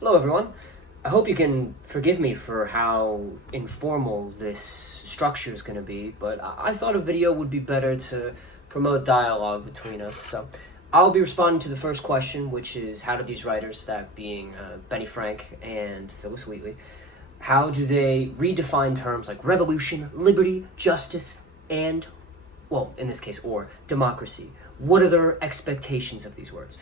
Hello everyone. I hope you can forgive me for how informal this structure is going to be, but I thought a video would be better to promote dialogue between us. So I'll be responding to the first question, which is how do these writers, that being Benny Frank and Phyllis Wheatley, how do they redefine terms like revolution, liberty, justice, and, well, in this case, or democracy? What are their expectations of these words?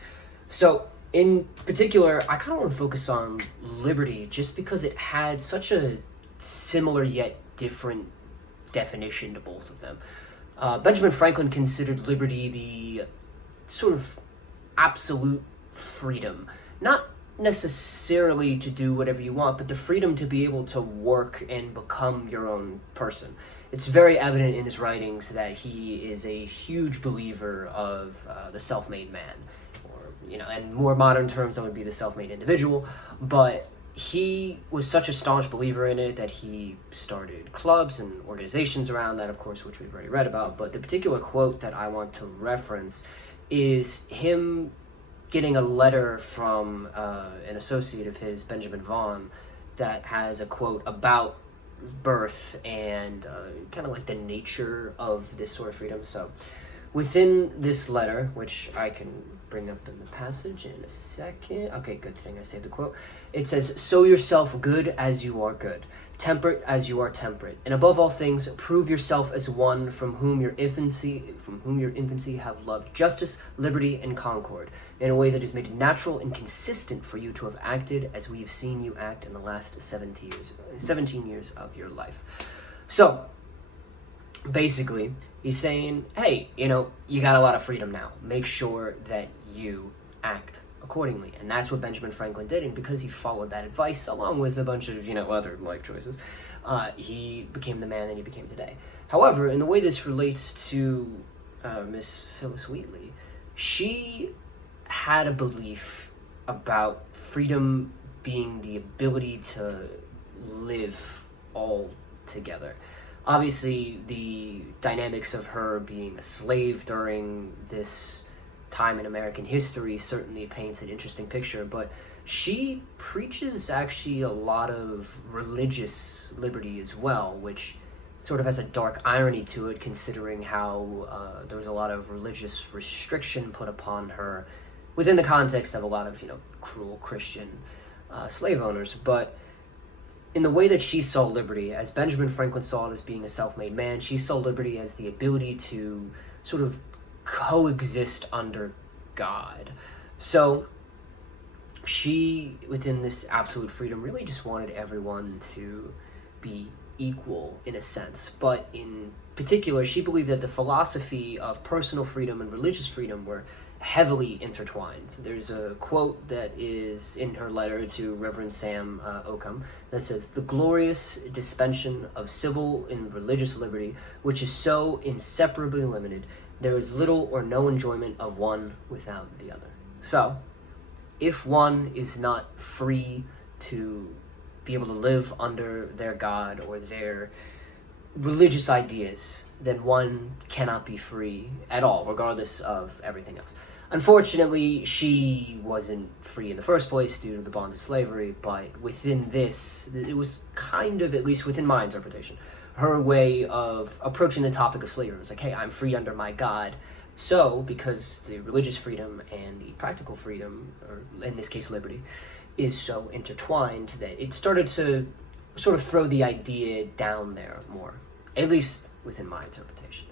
So in particular, I kind of want to focus on liberty just because it had such a similar yet different definition to both of them. Benjamin Franklin considered liberty the sort of absolute freedom, not necessarily to do whatever you want, but the freedom to be able to work and become your own person. It's very evident in his writings that he is a huge believer of the self-made man. In more modern terms, that would be the self-made individual, but he was such a staunch believer in it that he started clubs and organizations around that, of course, which we've already read about. But the particular quote that I want to reference is him getting a letter from an associate of his, Benjamin Vaughan, that has a quote about birth and kind of like the nature of this sort of freedom. So within this letter, which I can bring up in the passage in a second. Okay, good thing I saved the quote. It says, "Sow yourself good as you are good, temperate as you are temperate, and above all things, prove yourself as one from whom your infancy have loved justice, liberty, and concord, in a way that is made natural and consistent for you to have acted as we have seen you act in the last 17 years of your life." So basically, he's saying, hey, you got a lot of freedom now. Make sure that you act accordingly. And that's what Benjamin Franklin did. And because he followed that advice, along with a bunch of, other life choices, he became the man that he became today. However, in the way this relates to Miss Phyllis Wheatley, she had a belief about freedom being the ability to live all together. Obviously, the dynamics of her being a slave during this time in American history certainly paints an interesting picture, but she preaches actually a lot of religious liberty as well, which sort of has a dark irony to it, considering how there was a lot of religious restriction put upon her within the context of a lot of, cruel Christian slave owners. But in the way that she saw liberty, as Benjamin Franklin saw it as being a self-made man, she saw liberty as the ability to sort of coexist under God. So she, within this absolute freedom, really just wanted everyone to be equal in a sense. But in particular, she believed that the philosophy of personal freedom and religious freedom were heavily intertwined. There's a quote that is in her letter to Reverend Sam Occam that says, "The glorious dispensation of civil and religious liberty, which is so inseparably limited, there is little or no enjoyment of one without the other." So, if one is not free to be able to live under their God or their religious ideas, then one cannot be free at all, regardless of everything else. Unfortunately, she wasn't free in the first place due to the bonds of slavery, but within this, it was kind of, at least within my interpretation, her way of approaching the topic of slavery. It was like, hey, I'm free under my God. So, because the religious freedom and the practical freedom, or in this case liberty, is so intertwined, that it started to sort of throw the idea down there more, at least within my interpretation.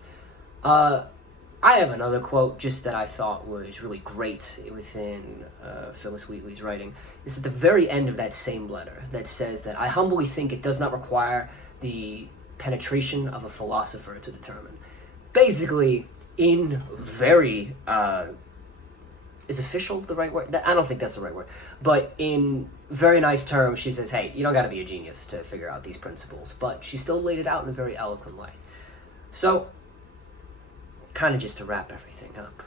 I have another quote just that I thought was really great within Phyllis Wheatley's writing. It's at the very end of that same letter that says that, "I humbly think it does not require the penetration of a philosopher to determine." Basically, in very, is official the right word? I don't think that's the right word. But in very nice terms, she says, hey, you don't got to be a genius to figure out these principles. But she still laid it out in a very eloquent way. So, kind of just to wrap everything up,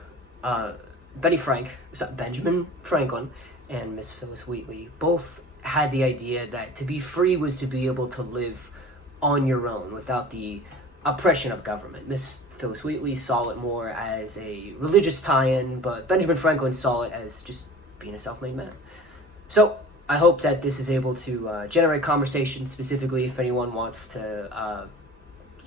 Benjamin Franklin and Miss Phyllis Wheatley both had the idea that to be free was to be able to live on your own without the oppression of government. Miss Phyllis Wheatley saw it more as a religious tie-in, but Benjamin Franklin saw it as just being a self-made man. So I hope that this is able to generate conversation, specifically if anyone wants to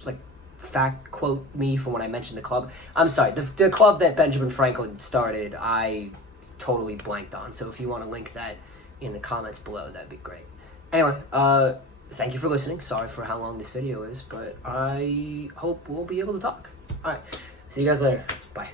like fact quote me for when I mentioned the club. I'm sorry, the club that Benjamin Franklin started, I totally blanked on. So if you want to link that in the comments below, that'd be great. Anyway, thank you for listening. Sorry for how long this video is, but I hope we'll be able to talk. All right, see you guys later. Bye.